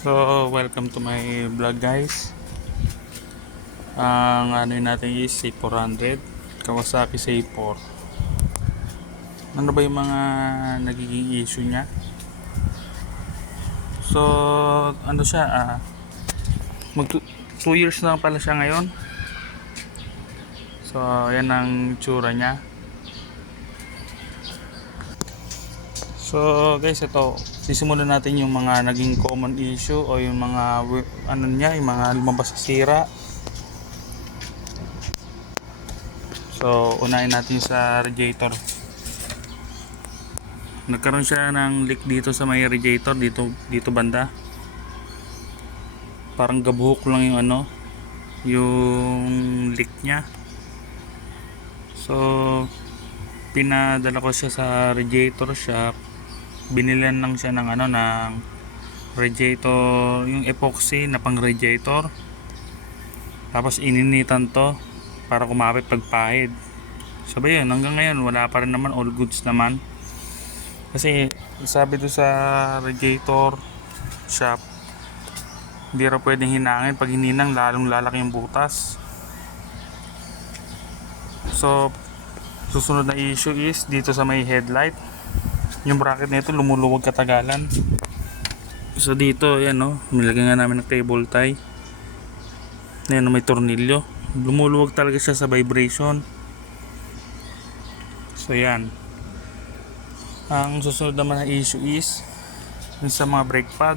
So, welcome to my vlog guys. Ang ano natin is C400 Kawasaki C4. Ano ba yung mga nagiging issue niya? So, ano siya, mag 2 years na pala siya ngayon. So, yan ang tsura niya. So, guys, ito, sisimulan natin yung mga naging common issue o yung mga ano niya, yung mga lumabas sa sira. So, unahin natin sa radiator. Nagkaroon siya ng leak dito sa may radiator, dito banda. Parang gabuhok lang yung ano, yung leak niya. So, pinadala ko siya sa radiator shop. Binilan lang siya ng ano, ng radiator, yung epoxy na pang radiator. Tapos ininitan to para kumapit pagpahid. Sabi yun, hanggang ngayon wala pa rin naman, all goods naman. Kasi sabi do sa radiator shop, hindi raw pwedeng hinangin. Pag hininang, lalong lalaki yung butas. So, susunod na issue is dito sa may headlight. Yung bracket nito lumuluwag katagalan. So dito, yan o, nilagyan nga namin ng cable tie. Yan, may tornilyo. Lumuluwag talaga siya sa vibration. So yan. Ang susunod naman na issue is yung sa mga brake pad,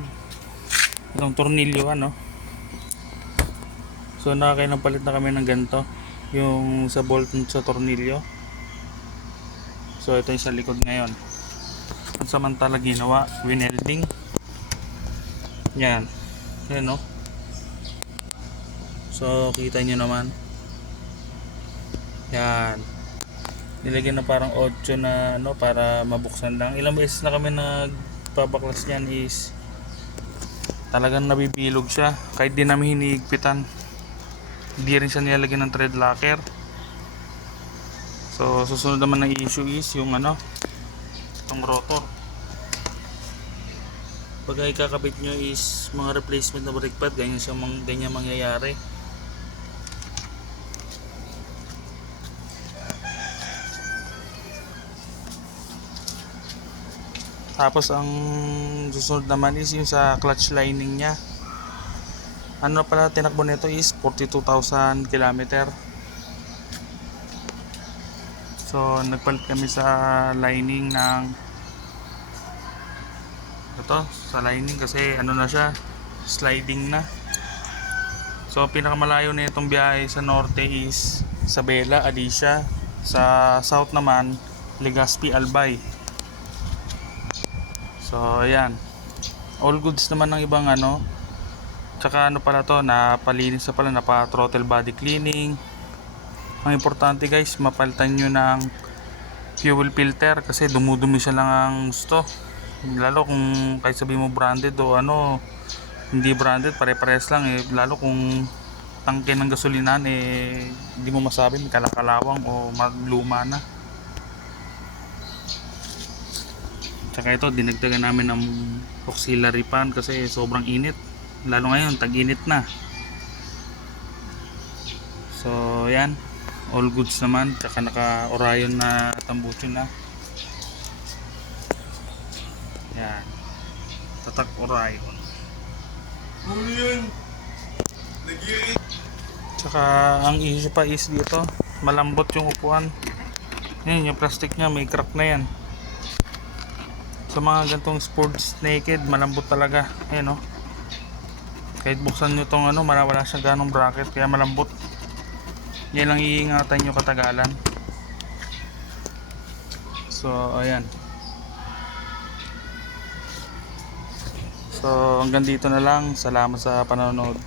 itong tornilyo ano. So nakakailang palit na kami ng ganito, yung sa bolt sa tornilyo. So ito yung sa likod ngayon. Ang samantala ginawa, winelding. Yan. Yan no. So kita nyo naman. Yan. Nilagyan na parang 8 na ano para mabuksan lang. Ilang beses na kami nagpabaklas niyan is talagang nabibilog siya. Kahit di namin hinihigpitan. Hindi rin siya nilalagyan ng thread locker. So susunod naman na issue is yung ano, itong rotor. Pag ikakabit nyo is mga replacement na brake pad, ganyan mangyayari. Tapos ang susunod naman is yung sa clutch lining nya. Ano pala tinakbo nito is 42,000 km. So nagpalit kami sa lining ng ito, sa lining kasi ano na siya, sliding na. So pinakamalayo na itong biyahe sa norte is Isabela, Alicia. Sa south naman, Legazpi, Albay. So ayan, all goods naman ng ibang ano. Tsaka ano pala to, napalinis na pala, napa throttle body cleaning. Ang importante guys, mapalitan nyo ng fuel filter kasi dumudumi siya lang ang gusto. Lalo kung kahit sabi mo branded o ano, hindi branded, pare-pares lang eh. Lalo kung tangke ng gasolinahan eh, hindi mo masabi, may kalakalawang o luma na. Tsaka ito, dinagdagan namin ng auxiliary fan kasi sobrang init. Lalo ngayon, tag-init na. So yan, all goods naman. Tsaka naka Orion na tambucho na. Yan, tatak Orion. Tsaka ang issue pa is dito, malambot yung upuan. Yan, yung plastic nya may crack na yan. Sa mga gantong sports naked, malambot talaga. Ayan o, kahit buksan nyo tong ano, wala siya ganong bracket, kaya malambot. Yan lang iingatan nyo katagalan. So ayan. So hanggang dito na lang. Salamat sa panonood.